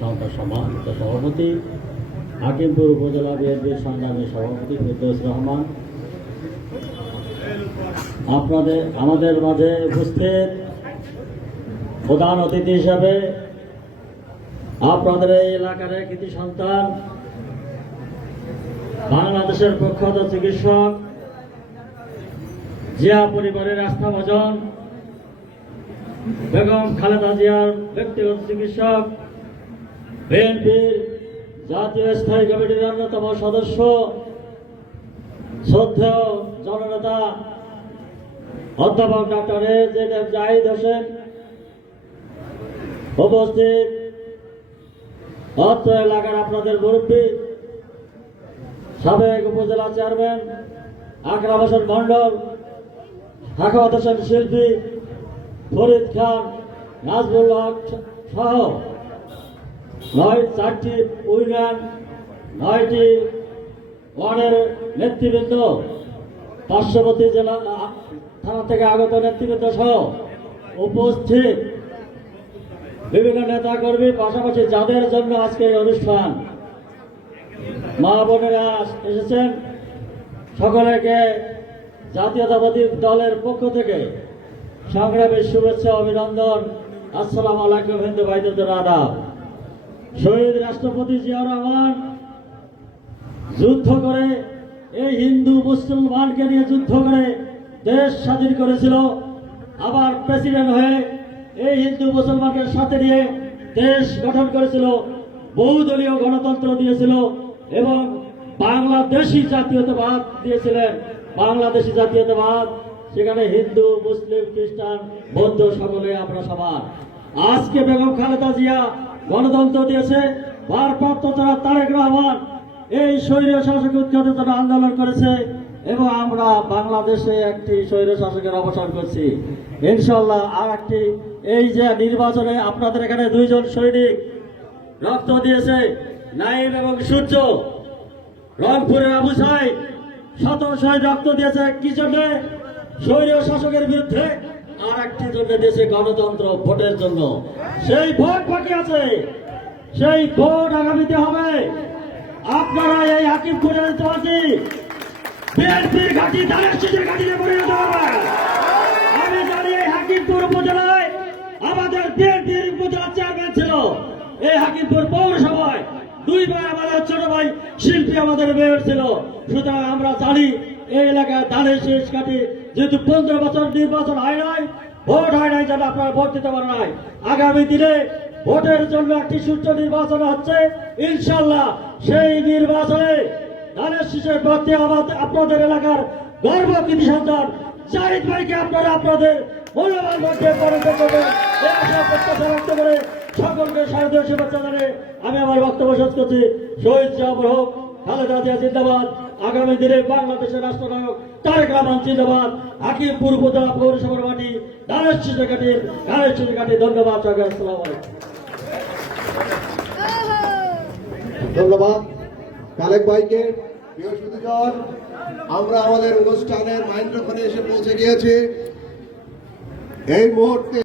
সংখ্যা সভাপতি, হাকিমপুর উপজেলা বিএনপির সংগ্রামী সভাপতি ফিরদৌস রহমান। আপনাদের, আমাদের মাঝে উপস্থিত প্রধান অতিথি হিসাবে আপনাদের এই এলাকার কৃতি সন্তান, বাংলাদেশের প্রখ্যাত চিকিৎসক, জিয়া পরিবারের আস্থাভাজন বেগম খালেদা জিয়ার ব্যক্তিগত চিকিৎসক বিএনপির জাতীয় স্থায়ী কমিটির অন্যতম সদস্য, শ্রদ্ধেয় জননেতা অধ্যাপক doctor A Z F Zahid Hossain, উপস্থিত অত্র এলাকার আপনাদের মুরব্বী, সাবেক উপজেলা চেয়ারম্যান আকরাম হোসেন মন্ডল শাখাওয়াত হোসেন শিল্পী, ফরিদ খান, নাজমুল হক সহ নয় চারটি ইউনিয়ন নয়টি ওয়ার্ডের নেতৃবৃন্দ, পার্শ্ববর্তী জেলা থানা থেকে আগত নেতৃবৃন্দ সহ উপস্থিত বিভিন্ন নেতা কর্মী পাশাপাশি যাদের জন্য আজকে এই অনুষ্ঠান। মা বোনেরা এসেছেন। সকলকে জাতীয়তাবাদী দলের পক্ষ থেকে সংগ্রামী শুভেচ্ছা, অভিনন্দন। আসসালাম আলাইকুম হিন্দু ভাইদের আদাব। শহীদ রাষ্ট্রপতি জিয়া রহমান যুদ্ধ করে এই হিন্দু মুসলমানকে নিয়ে যুদ্ধ করে দেশ স্বাধীন করেছিল। আবার প্রেসিডেন্ট হয়ে এই হিন্দু মুসলমানকে সাথে নিয়ে দেশ গঠন করেছিল, বহুদলীয় গণতন্ত্র দিয়েছিল এবং বাংলাদেশি জাতীয়তাবাদ দিয়েছিলেন। বাংলাদেশি জাতীয়তাবাদ, সেখানে হিন্দু, মুসলিম, খ্রিস্টান, বৌদ্ধ সকলে আমরা সমান আজকে বেগম খালেদা জিয়া গণতন্ত্র দিয়েছে, ভারপ্রাপ্ত তারা তারেক রহমান, এই স্বৈর শাসক উৎখাতের জন্য আন্দোলন করেছে এবং আমরা বাংলাদেশে একটি স্বৈর শাসকের অবসান করছি। ইনশাল্লাহ আর একটি এই যে নির্বাচনে আপনাদের এখানে দুইজন সৈনিক রক্ত দিয়েছে, নাইম এবং সূর্য। রংপুরের আবু সাইদ, শত শহীদ রক্ত দিয়েছে, কি জন্য? শাসকের বিরুদ্ধে আর একটি জন্য দেশে গণতন্ত্র ভোটের জন্য। সেই ভোট বাকি আছে। সেই ভোট আগামীতে হবে। আপনারা এই হাকিমপুরের দলটি বিএনপির ঘাঁটি ধানের শীষের ঘাঁটিতে পরিণত হবে আমি জানি হাকিমপুর উপজেলায় আমাদের বিএনপির উপজেলা চেয়ারম্যান ছিল। এই হাকিমপুর পৌরসভায় দুইবার আমাদের ছোট ভাই শিল্পী আমাদের মেয়র ছিল। সুতরাং আমরা জানি এই এলাকায় ধানের শেষ কাটি যেহেতু পনেরো বছর নির্বাচন হয় নাই, ভোট হয় নাই যেন আপনারা ভোট দিতে পারেন নাই। আগামী দিনে ভোটের জন্য একটি সুষ্ঠু নির্বাচন হচ্ছে ইনশাল্লাহ সেই নির্বাচনে ধানের পথে আমাদের আপনাদের এলাকার গর্ব কৃতি সন্তান জাহিদ ভাইকে আপনারা আপনাদের মূল্যবান ভোটে আশা প্রত্যাশা ব্যক্ত করে সকলকে শারদীয় শুভেচ্ছা আমি আমার বক্তব্য শেষ করছি। শহীদ জাফর হোক, খালেদা জিয়া জিন্দাবাদ। আগামী দিনে বাংলাদেশের রাষ্ট্রনায়ক তারেক রহমান জিন্দাবাদ। হাকিমপুর উপজেলা পৌরসভার মাটি ধানের শীষে কাটি কাটি ধন্যবাদ ধন্যবাদ। কালেক ভাইকে আমরা আমাদের অনুষ্ঠানের মাইন্ড্রোফোনে এসে পৌঁছে গিয়েছি। এই মুহূর্তে